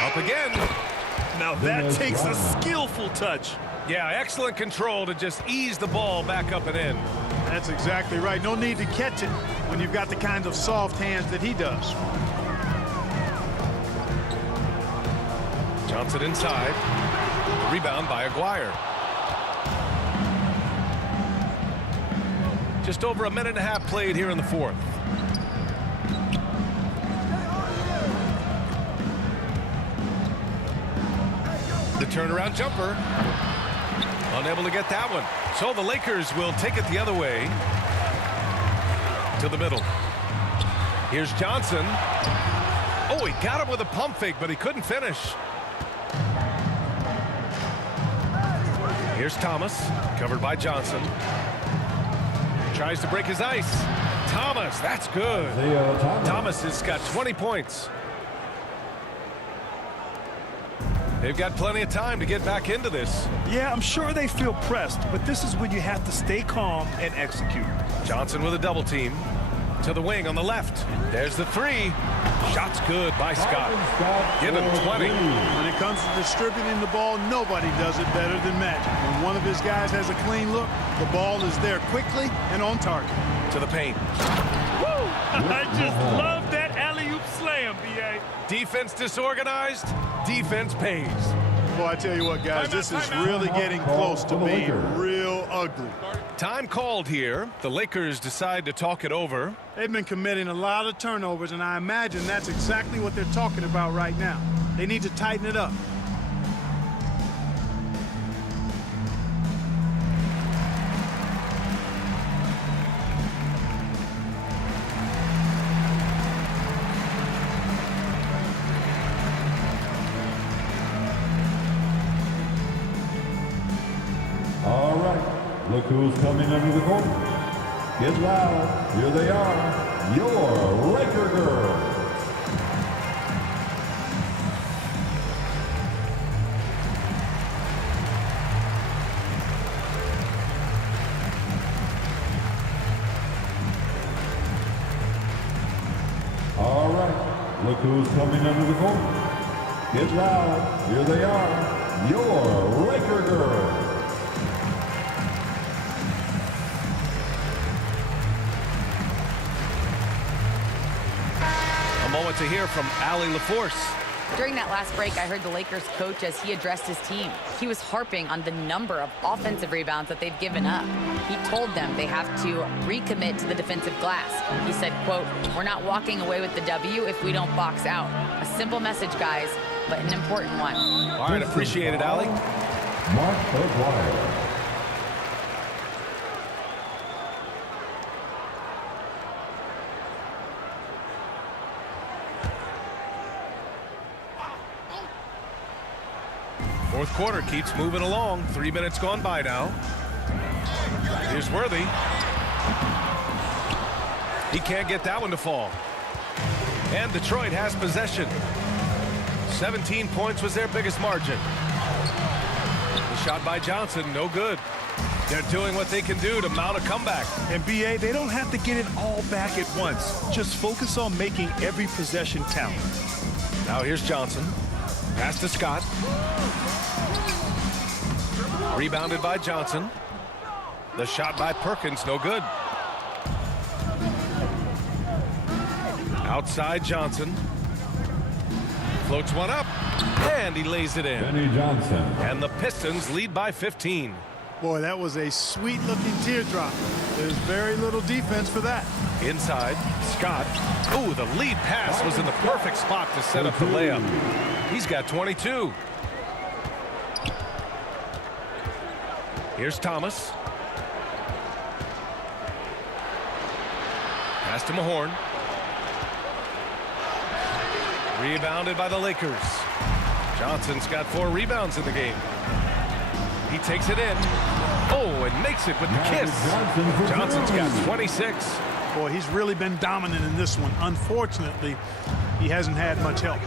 Up again. Now that takes a skillful touch. Yeah, excellent control to just ease the ball back up and in. That's exactly right. No need to catch it when you've got the kinds of soft hands that he does. Johnson inside. The rebound by Aguirre. Just over a minute and a half played here in the fourth. The turnaround jumper. Unable to get that one. So the Lakers will take it the other way. To the middle. Here's Johnson. Oh, he got him with a pump fake, but he couldn't finish. Here's Thomas. Covered by Johnson. Tries to break his ice. Thomas, that's good. Thomas has got 20 points. They've got plenty of time to get back into this. Yeah, I'm sure they feel pressed, but this is when you have to stay calm and execute. Johnson with a double team. To the wing on the left. There's the 3. Shot's good by Scott. Give him 20. When it comes to distributing the ball, nobody does it better than Magic. When one of his guys has a clean look, the ball is there quickly and on target. To the paint. Woo! I just love that alley-oop slam, B.A. Defense disorganized. Defense pays. Well, I tell you what, guys, this is really getting close to being real ugly. Time called here. The Lakers decide to talk it over. They've been committing a lot of turnovers, and I imagine that's exactly what they're talking about right now. They need to tighten it up. All right, look who's coming under the court. Get loud. Here they are, your Laker girls. All right, look who's coming under the court. Get loud. Here they are, your Laker girls. Moment to hear from Allie LaForce. During that last break, I heard the Lakers coach as he addressed his team. He was harping on the number of offensive rebounds that they've given up. He told them they have to recommit to the defensive glass. He said, quote, "We're not walking away with the W if we don't box out." A simple message, guys, but an important one. All right, appreciate it, Allie. Mark Aguirre. Fourth quarter keeps moving along. 3 minutes gone by now. Here's Worthy. He can't get that one to fall. And Detroit has possession. 17 points was their biggest margin. The shot by Johnson, no good. They're doing what they can do to mount a comeback. And B.A., they don't have to get it all back at once. Just focus on making every possession count. Now here's Johnson. Pass to Scott. Rebounded by Johnson. The shot by Perkins, no good. Outside Johnson. Floats one up, and he lays it in. Benny Johnson. And the Pistons lead by 15. Boy, that was a sweet-looking teardrop. There's very little defense for that. Inside, Scott. Ooh, the lead pass was in the perfect spot to set up the layup. He's got 22. Here's Thomas. Pass to Mahorn. Rebounded by the Lakers. Johnson's got 4 rebounds in the game. He takes it in. Oh, and makes it with the kiss. Johnson's got 26. Boy, he's really been dominant in this one. Unfortunately, he hasn't had much help.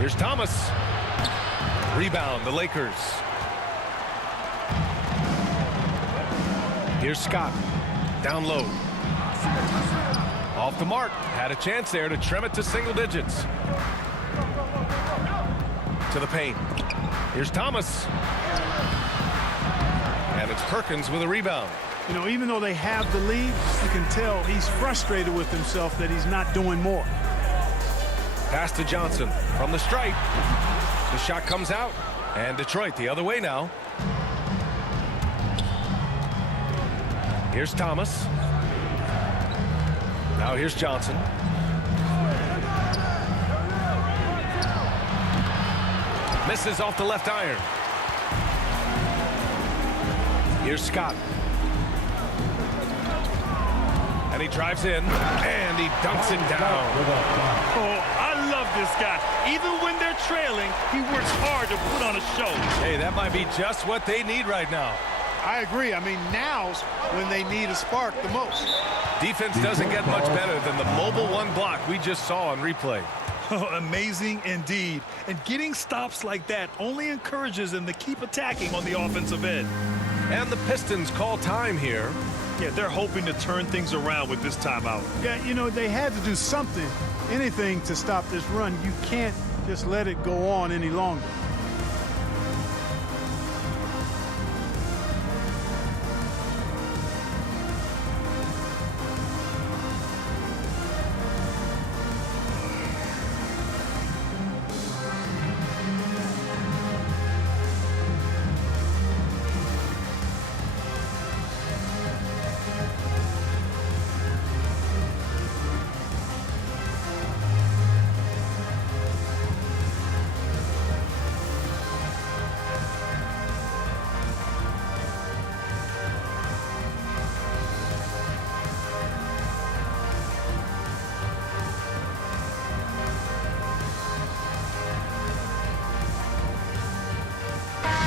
Here's Thomas. Rebound, the Lakers. Here's Scott. Down low. Off the mark. Had a chance there to trim it to single digits. To the paint. Here's Thomas. And it's Perkins with a rebound. You know, even though they have the lead, you can tell he's frustrated with himself that he's not doing more. Pass to Johnson from the stripe. The shot comes out. And Detroit the other way now. Here's Thomas. Now here's Johnson. Misses off the left iron. Here's Scott. And he drives in, and he dunks it down. Oh, I love this guy. Even when they're trailing, he works hard to put on a show. Hey, that might be just what they need right now. I agree. I mean, now's when they need a spark the most. Defense doesn't get much better than the mobile one block we just saw on replay. Oh, amazing indeed. And getting stops like that only encourages them to keep attacking on the offensive end. And the Pistons call time here. Yeah, they're hoping to turn things around with this timeout. Yeah, you know, they had to do something, anything to stop this run. You can't just let it go on any longer.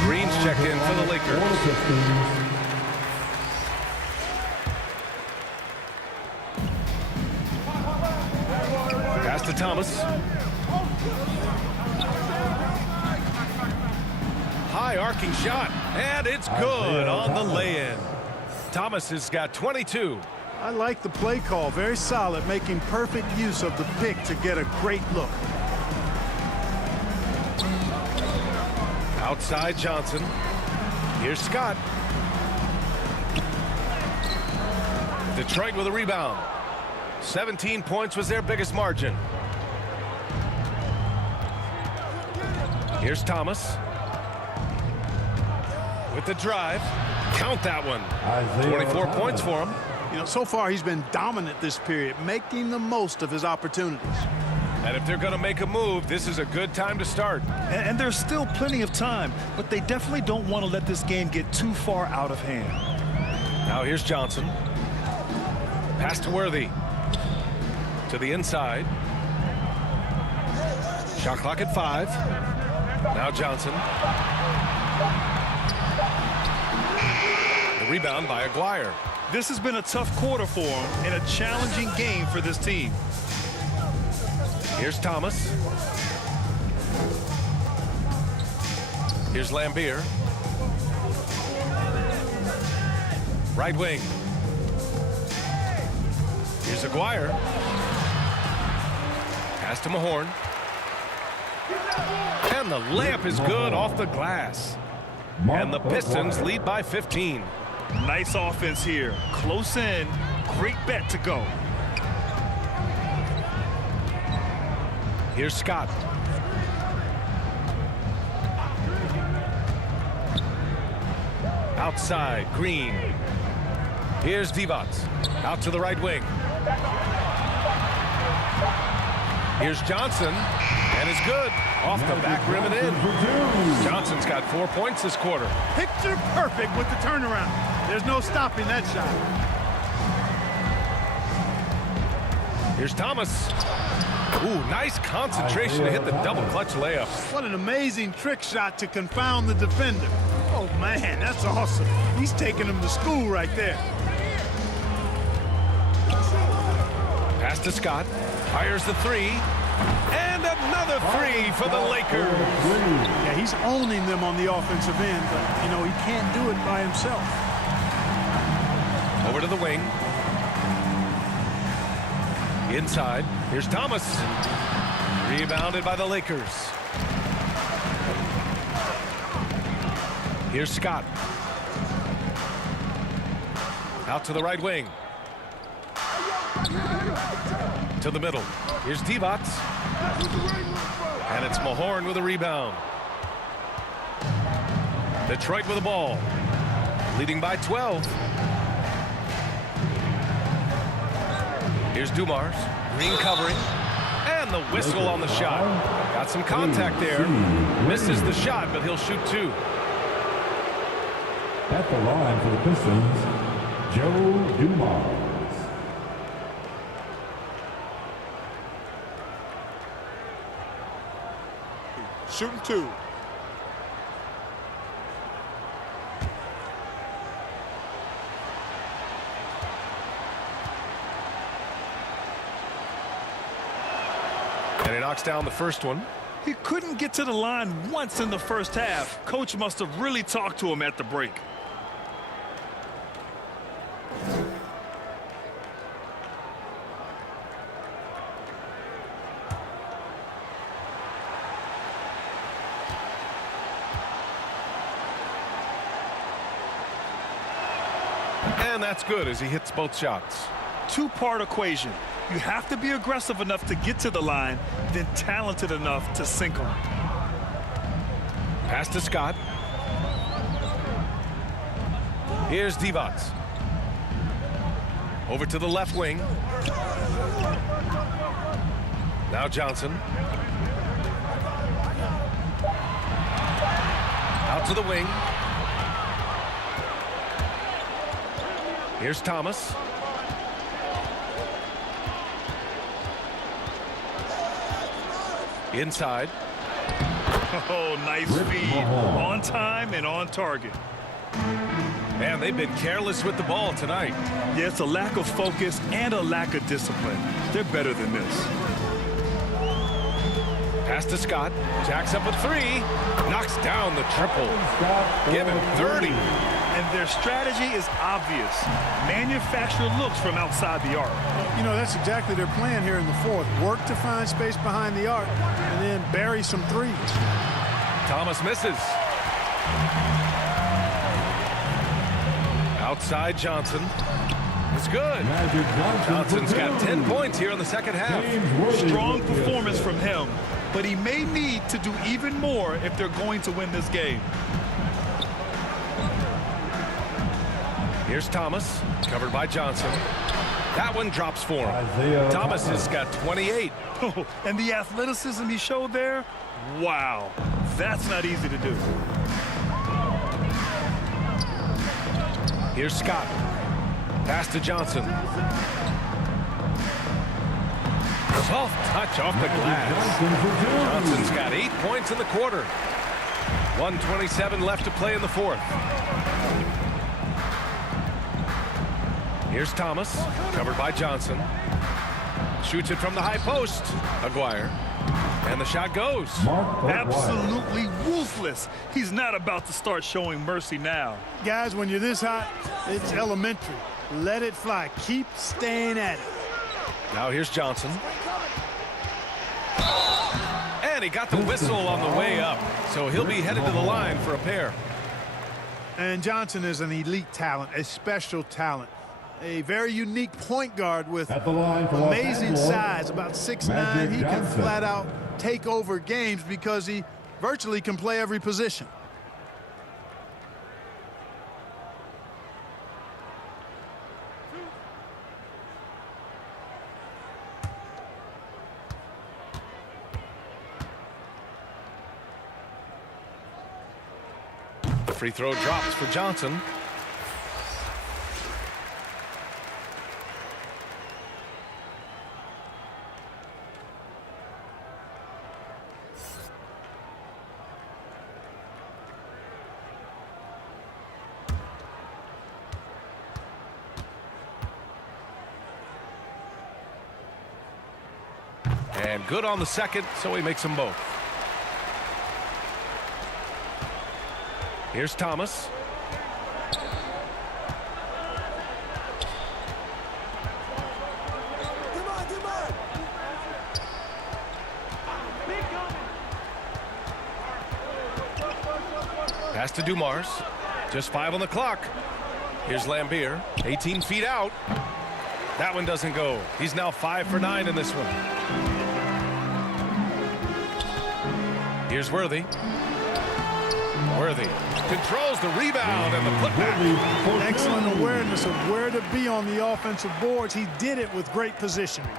Green's checked in for the Lakers. Pass to Thomas. High arcing shot, and it's good on the lay-in. Thomas has got 22. I like the play call. Very solid, making perfect use of the pick to get a great look. Outside Johnson. Here's Scott. Detroit with a rebound. 17 points was their biggest margin. Here's Thomas. With the drive. Count that one. 24 points for him. You know, so far he's been dominant this period, making the most of his opportunities. And if they're going to make a move, this is a good time to start. And there's still plenty of time, but they definitely don't want to let this game get too far out of hand. Now here's Johnson. Pass to Worthy. To the inside. Shot clock at 5. Now Johnson. The rebound by Aguirre. This has been a tough quarter for him and a challenging game for this team. Here's Thomas. Here's Lambier. Right wing. Here's Aguirre. Pass to Mahorn. And the layup is good off the glass. And the Pistons lead by 15. Nice offense here. Close in. Great bet to go. Here's Scott. Outside, Green. Here's Divac. Out to the right wing. Here's Johnson, and it's good. Off the back rim and in. Johnson's got 4 points this quarter. Picture perfect with the turnaround. There's no stopping that shot. Here's Thomas. Ooh, nice concentration to hit the double clutch layup. What an amazing trick shot to confound the defender. Oh, man, that's awesome. He's taking him to school right there. Pass to Scott. Fires the three. And another three for the Lakers. Yeah, he's owning them on the offensive end, but, you know, he can't do it by himself. Over to the wing. Inside. Here's Thomas. Rebounded by the Lakers. Here's Scott. Out to the right wing. To the middle. Here's Divac. And it's Mahorn with a rebound. Detroit with the ball. Leading by 12. Here's Dumars. Green covering. And the whistle on the shot. Got some contact there. Misses the shot, but he'll shoot two. At the line for the Pistons, Joe Dumars. Shooting two. And he knocks down the first one. He couldn't get to the line once in the first half. Coach must have really talked to him at the break. And that's good as he hits both shots. Two-part equation. You have to be aggressive enough to get to the line, then talented enough to sink them. Pass to Scott. Here's Divac. Over to the left wing. Now Johnson. Out to the wing. Here's Thomas. Inside. Oh, nice feed. On time and on target. Man, they've been careless with the ball tonight. Yeah, it's a lack of focus and a lack of discipline. They're better than this. Pass to Scott. Jacks up a three. Knocks down the triple. Give him 30. And their strategy is obvious. Manufacture looks from outside the arc. You know, that's exactly their plan here in the fourth. Work to find space behind the arc and then bury some threes. Thomas misses. Outside Johnson. It's good. Johnson's got 10 points here in the second half. Strong performance from him, but he may need to do even more if they're going to win this game. Here's Thomas, covered by Johnson. That one drops for him. Thomas has got 28. Oh, and the athleticism he showed there, wow, that's not easy to do. Here's Scott. Pass to Johnson. Soft touch off the glass. Johnson's got 8 points in the quarter. 1:27 left to play in the fourth. Here's Thomas, covered by Johnson. Shoots it from the high post. Aguirre. And the shot goes. Absolutely ruthless. He's not about to start showing mercy now. Guys, when you're this hot, it's elementary. Let it fly. Keep staying at it. Now here's Johnson. And he got the whistle on the way up. So he'll be headed to the line for a pair. And Johnson is an elite talent, a special talent. A very unique point guard with amazing size, about 6'9". He can flat out take over games because he virtually can play every position. The free throw drops for Johnson. And good on the second, so he makes them both. Here's Thomas. Pass to Dumars. Just 5 on the clock. Here's Lambier. 18 feet out. That one doesn't go. He's now 5 for 9 in this one. Here's Worthy. Worthy controls the rebound and the putback. Excellent awareness of where to be on the offensive boards. He did it with great positioning.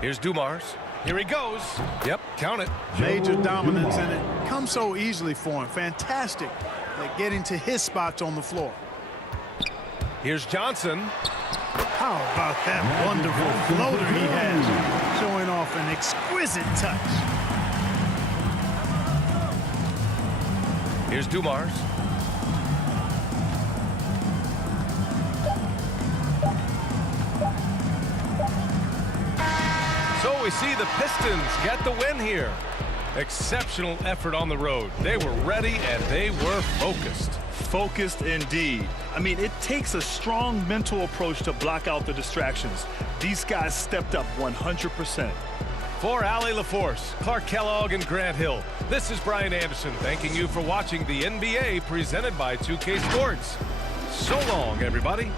Here's Dumars. Here he goes. Yep, count it. Major dominance, and it comes so easily for him. Fantastic at getting to his spots on the floor. Here's Johnson. How about that wonderful floater he has, showing off an exquisite touch. Here's Dumars. So we see the Pistons get the win here. Exceptional effort on the road. They were ready and they were focused. Focused indeed. I mean, it takes a strong mental approach to block out the distractions. These guys stepped up 100%. For Allie LaForce, Clark Kellogg, and Grant Hill, this is Brian Anderson thanking you for watching the NBA presented by 2K Sports. So long, everybody.